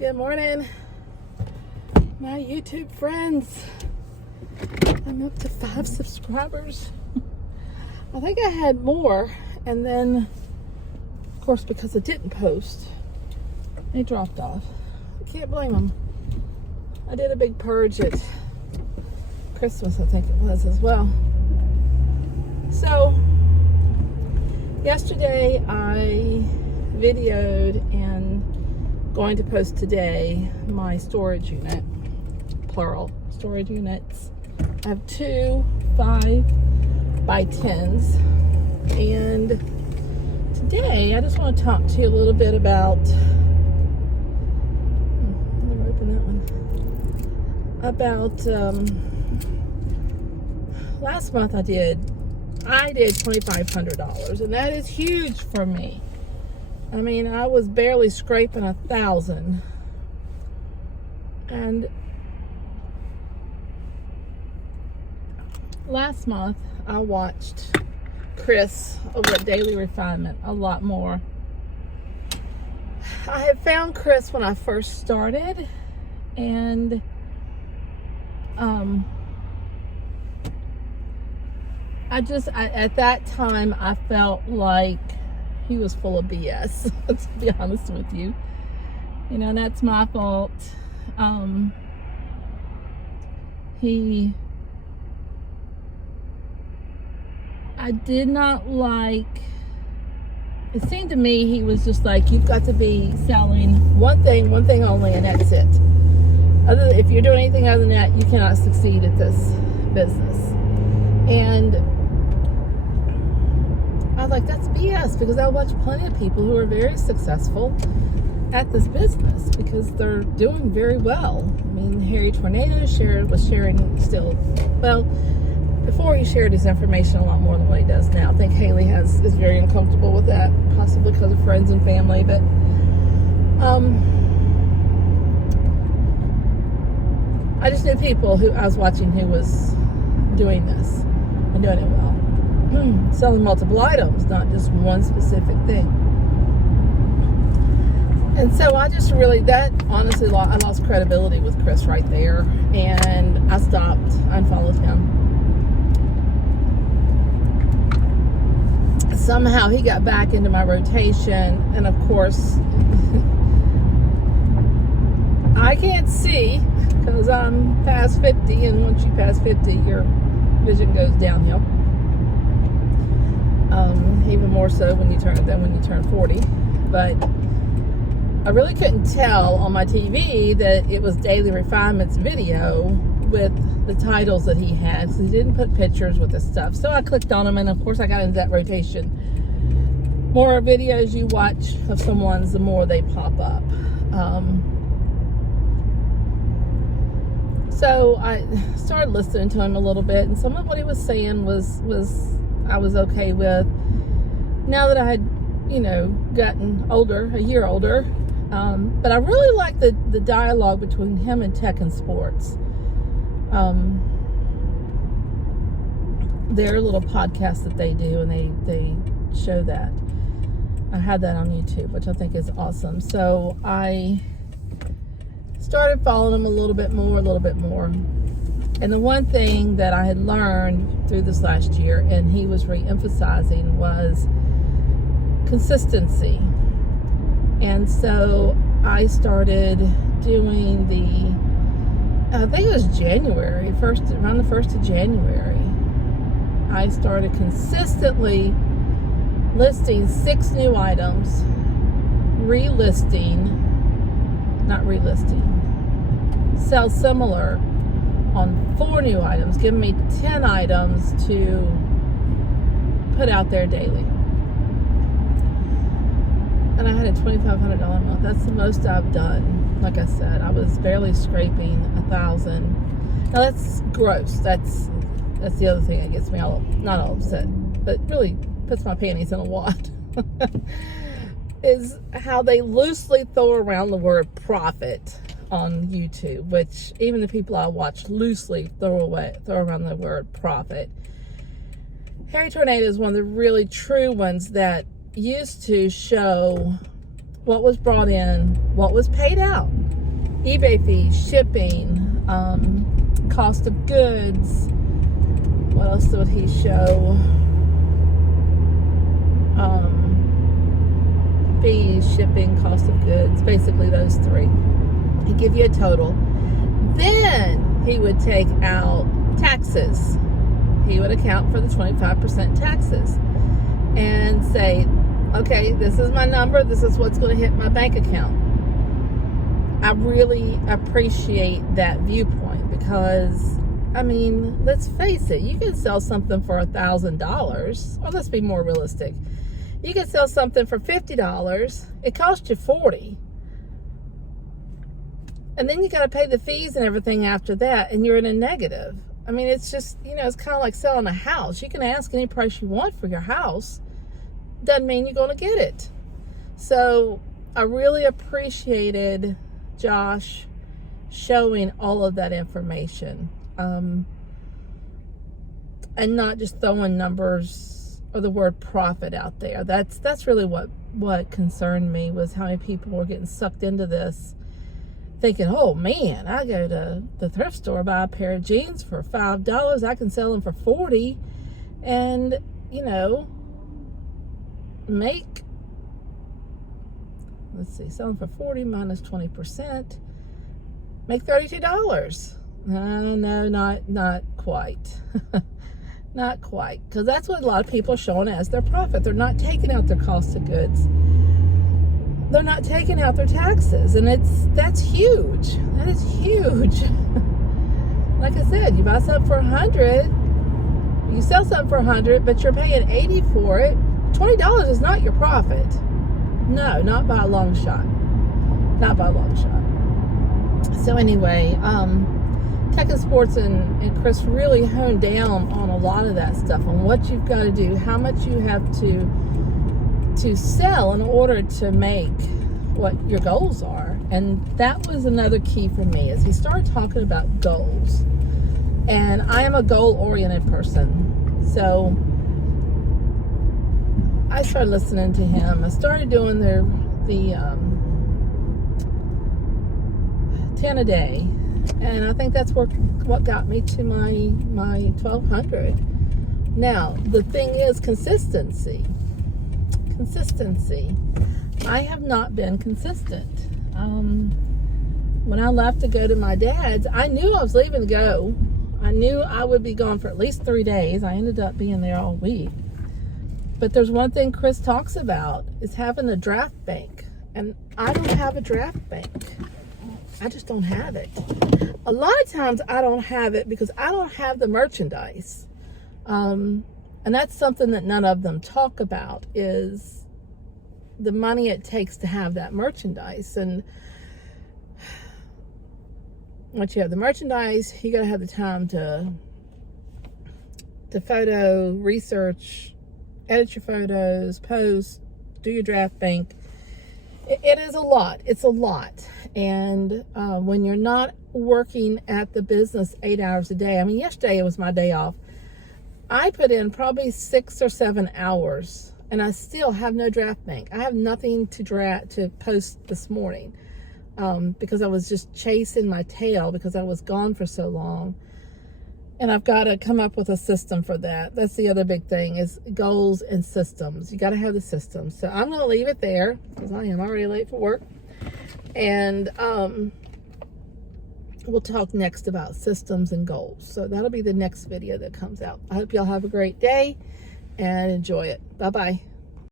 Good morning, my YouTube friends. I'm up to 5 subscribers. I think I had more, and then, of course, because I didn't post, they dropped off. I can't blame them. I did a big purge at Christmas, I think it was, as well. So, yesterday I videoed and going to post today my storage unit, plural storage units. I have 2 5x10s, and today I just want to talk to you a little bit about last month I did $2,500, and that is huge for me. I mean, I was barely scraping 1,000, and last month I watched Chris over at Daily Refinement a lot more. I had found Chris when I first started, and at that time I felt like he was full of BS, to be honest with you. You know, and that's my fault. I did not like, it seemed to me he was just like, you've got to be selling one thing only, and that's it. If you're doing anything other than that, you cannot succeed at this business. And I was like, that's BS, because I watch plenty of people who are very successful at this business because they're doing very well. I mean, Harry Tornado was sharing still, well, before he shared his information a lot more than what he does now. I think Haley is very uncomfortable with that, possibly because of friends and family, but I just knew people who I was watching who was doing this and doing it well. Selling multiple items, not just one specific thing. And so I just really, honestly, I lost credibility with Chris right there, and I unfollowed him. Somehow he got back into my rotation, and of course, I can't see because I'm past 50, and once you pass 50, your vision goes downhill. Even more so when you turn 40. But I really couldn't tell on my TV that it was Daily Refinement's video with the titles that he had, so he didn't put pictures with the stuff. So I clicked on them, and of course I got into that rotation. More videos you watch of someone's, the more they pop up. So I started listening to him a little bit, and some of what he was saying was I was okay with. Now that I had, gotten older, a year older, but I really like the dialogue between him and Tech and Sports. Their little podcast that they do, and they show that. I had that on YouTube, which I think is awesome. So I started following him a little bit more. And the one thing that I had learned through this last year, and he was re-emphasizing, was consistency. And so I started doing I think it was January, around the 1st of January, I started consistently listing 6 new items, sell similar on 4 new items, giving me 10 items to put out there daily. And I had a $2,500 month. That's the most I've done. Like I said, I was barely scraping 1,000. Now that's gross. That's the other thing that gets me not all upset, but really puts my panties in a wad. Is how they loosely throw around the word profit on YouTube, which even the people I watch loosely throw around the word profit. Harry Tornado is one of the really true ones that used to show what was brought in, what was paid out, eBay fees, shipping, cost of goods. What else would he show? Fees, shipping, cost of goods, basically those three. He'd give you a total. Then he would take out taxes. He would account for the 25% taxes and say, okay, this is my number. This is what's going to hit my bank account. I really appreciate that viewpoint because, I mean, let's face it, you can sell something for $1,000, or let's be more realistic. You can sell something for $50. It costs you $40. And then you got to pay the fees and everything after that, and you're in a negative. I mean, it's just, it's kind of like selling a house. You can ask any price you want for your house. Doesn't mean you're going to get it. So I really appreciated Josh showing all of that information, and not just throwing numbers or the word profit out there. That's really what concerned me, was how many people were getting sucked into this, thinking, oh man, I go to the thrift store, buy a pair of jeans for $5, I can sell them for $40, and make, let's see, sell them for 40 minus 20%, make $32. No, not quite. Not quite, because that's what a lot of people are showing as their profit. They're not taking out their cost of goods. They're not taking out their taxes, and that's huge. That is huge. Like I said, you buy something for $100, you sell something for $100, but you're paying $80 for it. $20 is not your profit. No, not by a long shot. Not by a long shot. So anyway, Tech and Sports and Chris really honed down on a lot of that stuff, on what you've got to do, how much you have to sell in order to make what your goals are. And that was another key for me, is he started talking about goals. And I am a goal-oriented person. So I started listening to him. I started doing the 10 a day. And I think that's what got me to my 1,200. Now, the thing is consistency. Consistency. I have not been consistent. When I left to go to my dad's, I knew I was leaving to go. I knew I would be gone for at least 3 days. I ended up being there all week. But there's one thing Chris talks about, is having a draft bank. And I don't have a draft bank. I just don't have it. A lot of times I don't have it because I don't have the merchandise. And that's something that none of them talk about, is the money it takes to have that merchandise. And once you have the merchandise, you got to have the time to photo, research, edit your photos, post, do your draft bank. It is a lot. It's a lot. And when you're not working at the business 8 hours a day, I mean, yesterday it was my day off. I put in probably 6 or 7 hours, and I still have no draft bank. I have nothing to post this morning, because I was just chasing my tail because I was gone for so long. And I've got to come up with a system for that. That's the other big thing, is goals and systems. You got to have the systems. So I'm going to leave it there because I am already late for work. And we'll talk next about systems and goals. So that'll be the next video that comes out. I hope y'all have a great day and enjoy it. Bye-bye.